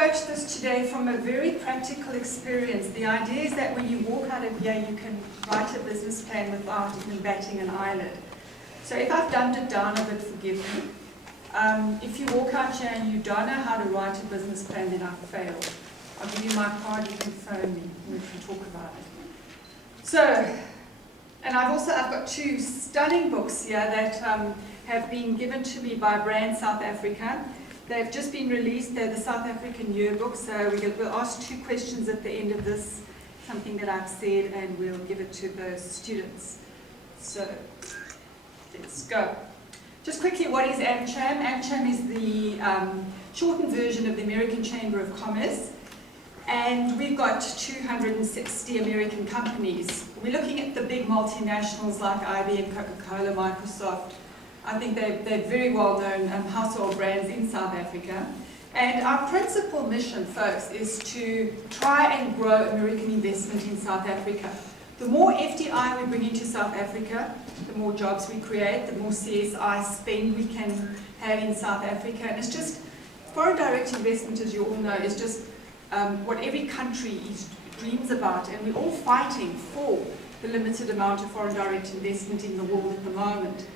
approach this today from a very practical experience. The idea is that when you walk out of here, you can write a business plan without even batting an eyelid. So if I've dumbed it down a bit, forgive me. If you walk out here and you don't know how to write a business plan, then I've failed. I'll give you my card, you can phone me, and we can talk about it. So, and I've got two stunning books here that have been given to me by Brand South Africa. They've just been released. They're the South African yearbook, so we'll ask 2 questions at the end of this, something that I've said, and we'll give it to the students. So, let's go. Just quickly, what is Amcham? Amcham is the shortened version of the American Chamber of Commerce, and we've got 260 American companies. We're looking at the big multinationals like IBM, Coca-Cola, Microsoft. I think they're very well-known household brands in South Africa. And our principal mission, folks, is to try and grow American investment in South Africa. The more FDI we bring into South Africa, the more jobs we create, the more CSI spend we can have in South Africa. And it's just, foreign direct investment, as you all know, is just what every country dreams about. And we're all fighting for the limited amount of foreign direct investment in the world at the moment.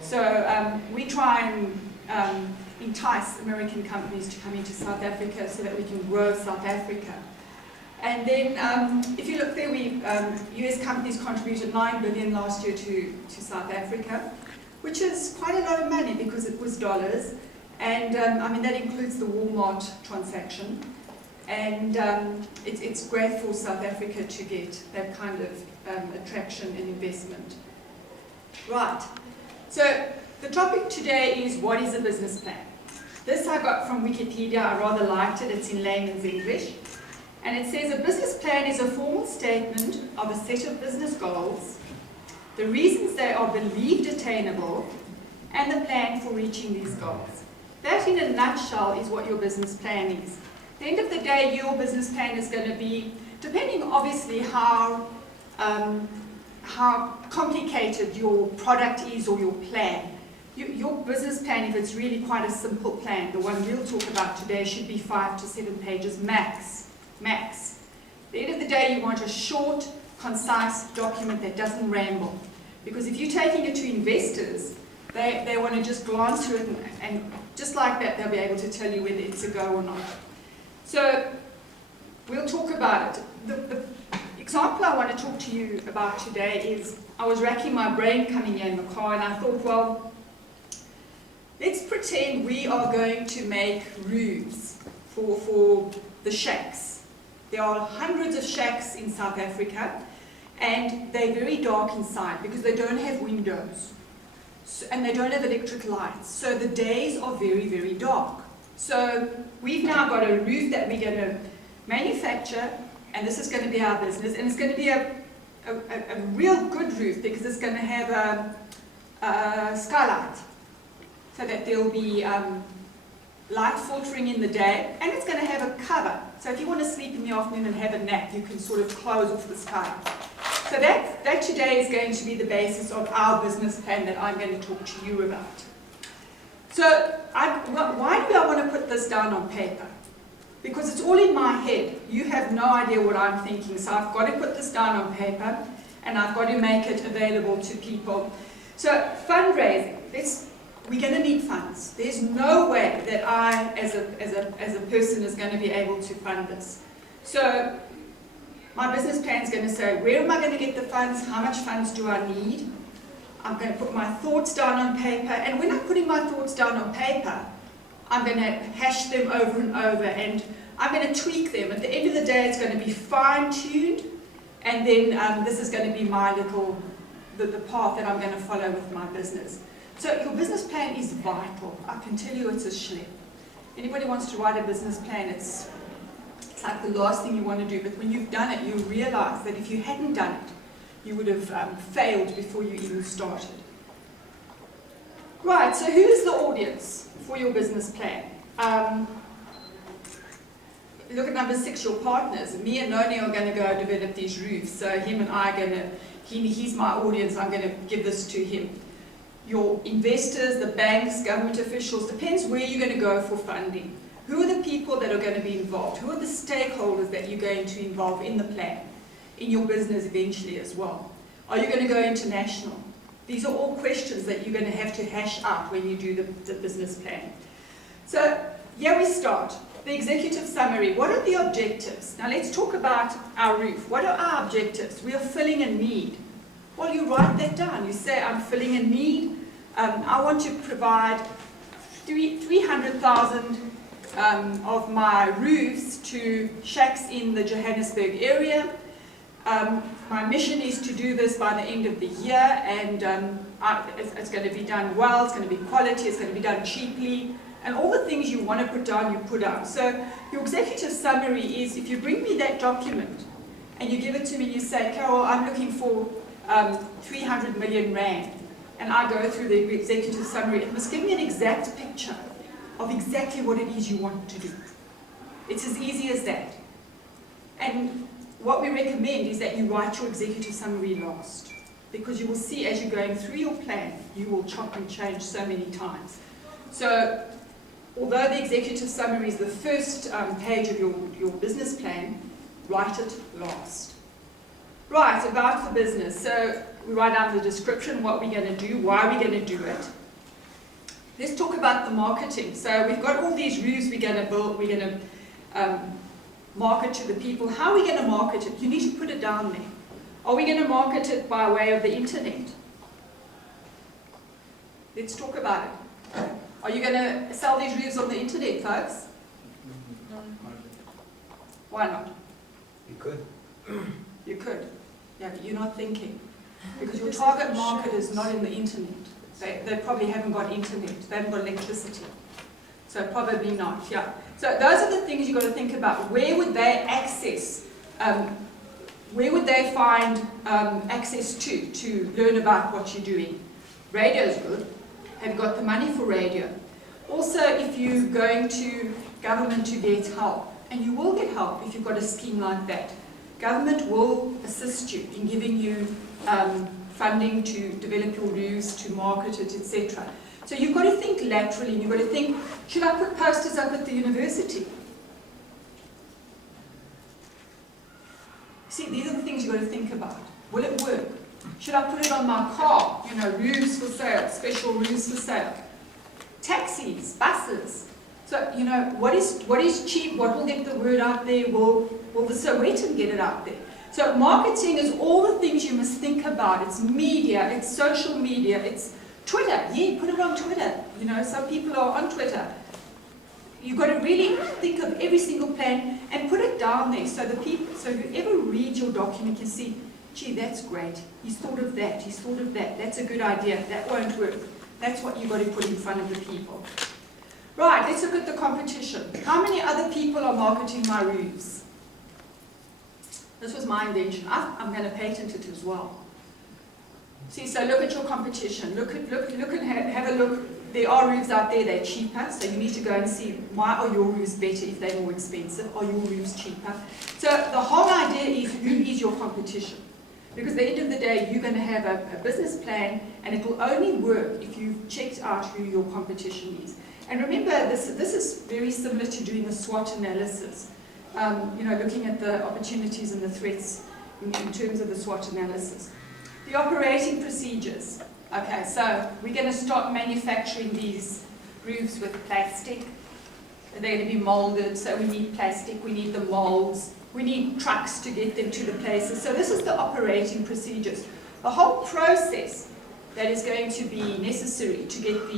So we try and entice American companies to come into South Africa so that we can grow South Africa. And then if you look there, US companies contributed $9 billion last year to South Africa, which is quite a lot of money because it was dollars. And I mean, that includes the Walmart transaction. And it's great for South Africa to get that kind of attraction and investment. Right. So the topic today is, what is a business plan? This I got from Wikipedia. I rather liked it. It's in layman's English. And it says, a business plan is a formal statement of a set of business goals, the reasons they are believed attainable, and the plan for reaching these goals. That, in a nutshell, is what your business plan is. At the end of the day, your business plan is going to be, depending obviously how complicated your product is or your plan. Your business plan, if it's really quite a simple plan, the one we'll talk about today, should be 5 to 7 pages max. Max. At the end of the day, you want a short, concise document that doesn't ramble. Because if you're taking it to investors, they want to just glance through it and just like that, they'll be able to tell you whether it's a go or not. So we'll talk about it. The example I want to talk to you about today is, I was racking my brain coming here in the car, and I thought, well, let's pretend we are going to make roofs for the shacks. There are hundreds of shacks in South Africa, and they're very dark inside because they don't have windows, and they don't have electric lights. So the days are very, very dark. So we've now got a roof that we're going to manufacture, and this is going to be our business, and it's going to be a real good roof because it's going to have a skylight, so that there'll be light filtering in the day, and it's going to have a cover. So if you want to sleep in the afternoon and have a nap, you can sort of close off the sky. So that today is going to be the basis of our business plan that I'm going to talk to you about. So why do I want to put this down on paper? Because it's all in my head. You have no idea what I'm thinking, so I've got to put this down on paper, and I've got to make it available to people. So fundraising, we're going to need funds. There's no way that I, as a person, is going to be able to fund this. So my business plan is going to say, where am I going to get the funds? How much funds do I need? I'm going to put my thoughts down on paper. And when I'm putting my thoughts down on paper, I'm going to hash them over and over, and I'm going to tweak them. At the end of the day, it's going to be fine-tuned, and then this is going to be my the path that I'm going to follow with my business. So your business plan is vital. I can tell you it's a schlep. Anybody wants to write a business plan, it's like the last thing you want to do. But when you've done it, you realize that if you hadn't done it, you would have failed before you even started. Right, so who is the audience for your business plan? Look at number 6, your partners. Me and Noni are going to go develop these roofs. So him and I are going to, he's my audience, I'm going to give this to him. Your investors, the banks, government officials, depends where you're going to go for funding. Who are the people that are going to be involved? Who are the stakeholders that you're going to involve in the plan, in your business eventually as well? Are you going to go international? These are all questions that you're going to have to hash out when you do the business plan. So here we start. The executive summary. What are the objectives? Now let's talk about our roof. What are our objectives? We are filling a need. Well, you write that down. You say, I'm filling a need. I want to provide 300,000 of my roofs to shacks in the Johannesburg area. My mission is to do this by the end of the year, and it's going to be done well, it's going to be quality, it's going to be done cheaply, and all the things you want to put down, you put down. So your executive summary is, if you bring me that document and you give it to me and you say, Carol, I'm looking for 300 million rand, and I go through the executive summary, it must give me an exact picture of exactly what it is you want to do. It's as easy as that. And what we recommend is that you write your executive summary last, because you will see as you're going through your plan, you will chop and change so many times. So although the executive summary is the first page of your business plan, write it last. Right, about the business. So we write down the description, what we're going to do, why we're going to do it. Let's talk about the marketing. So we've got all these roofs we're going to build, we're going to market to the people. How are we going to market it? You need to put it down there. Are we going to market it by way of the internet? Let's talk about it. Are you going to sell these roofs on the internet, folks? No. Why not? You could. You could. Yeah, but you're not thinking. Because your target market is not in the internet. They probably haven't got internet. They haven't got electricity. So probably not, yeah. So those are the things you've got to think about. Where would they access? Where would they find access to learn about what you're doing? Radio is good. Have you got the money for radio? Also, if you're going to government to get help, and you will get help if you've got a scheme like that, government will assist you in giving you funding to develop your roofs, to market it, etc. So you've got to think laterally, and you've got to think, should I put posters up at the university? See, these are the things you've got to think about. Will it work? Should I put it on my car? You know, roofs for sale, special roofs for sale. Taxis, buses. So, you know, what is cheap? What will get the word out there? Will the Sowetan get it out there? So marketing is all the things you must think about. It's media, it's social media, it's Twitter. Yeah, put it on Twitter. You know, some people are on Twitter. You've got to really think of every single plan and put it down there so the people, so whoever reads your document can see, gee, that's great. He's thought of that. He's thought of that. That's a good idea. That won't work. That's what you've got to put in front of the people. Right, let's look at the competition. How many other people are marketing my roofs? This was my invention. I'm going to patent it as well. See, so look at your competition. Look and have a look. There are roofs out there, they're cheaper, so you need to go and see, why are your roofs better if they're more expensive? Are your roofs cheaper? So the whole idea is, who is your competition? Because at the end of the day, you're going to have a business plan, and it will only work if you've checked out who your competition is. And remember, this is very similar to doing a SWOT analysis. You know, looking at the opportunities and the threats in terms of the SWOT analysis. The operating procedures. Okay, so we're going to start manufacturing these roofs with plastic. They're going to be molded, so we need plastic, we need the molds, we need trucks to get them to the places. So this is the operating procedures. The whole process that is going to be necessary to get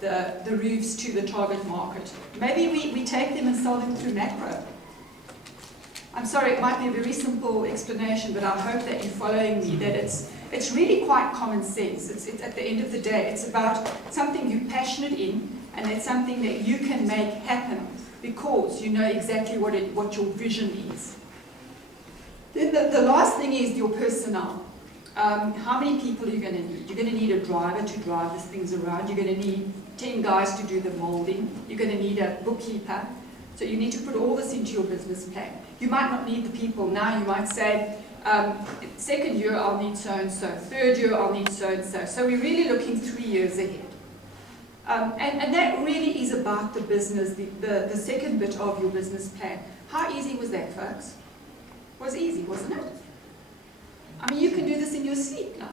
the roofs to the target market. Maybe we take them and sell them through macro. I'm sorry, it might be a very simple explanation, but I hope that you're following me, that it's really quite common sense. It's at the end of the day, it's about something you're passionate in, and it's something that you can make happen because you know exactly what your vision is. Then the last thing is your personnel. How many people are you going to need? You're going to need a driver to drive these things around. You're going to need 10 guys to do the molding. You're going to need a bookkeeper. So you need to put all this into your business plan. You might not need the people now. You might say, second year I'll need so-and-so. Third year I'll need so-and-so. So we're really looking 3 years ahead. And that really is about the business, the second bit of your business plan. How easy was that, folks? It was easy, wasn't it? I mean, you can do this in your sleep now.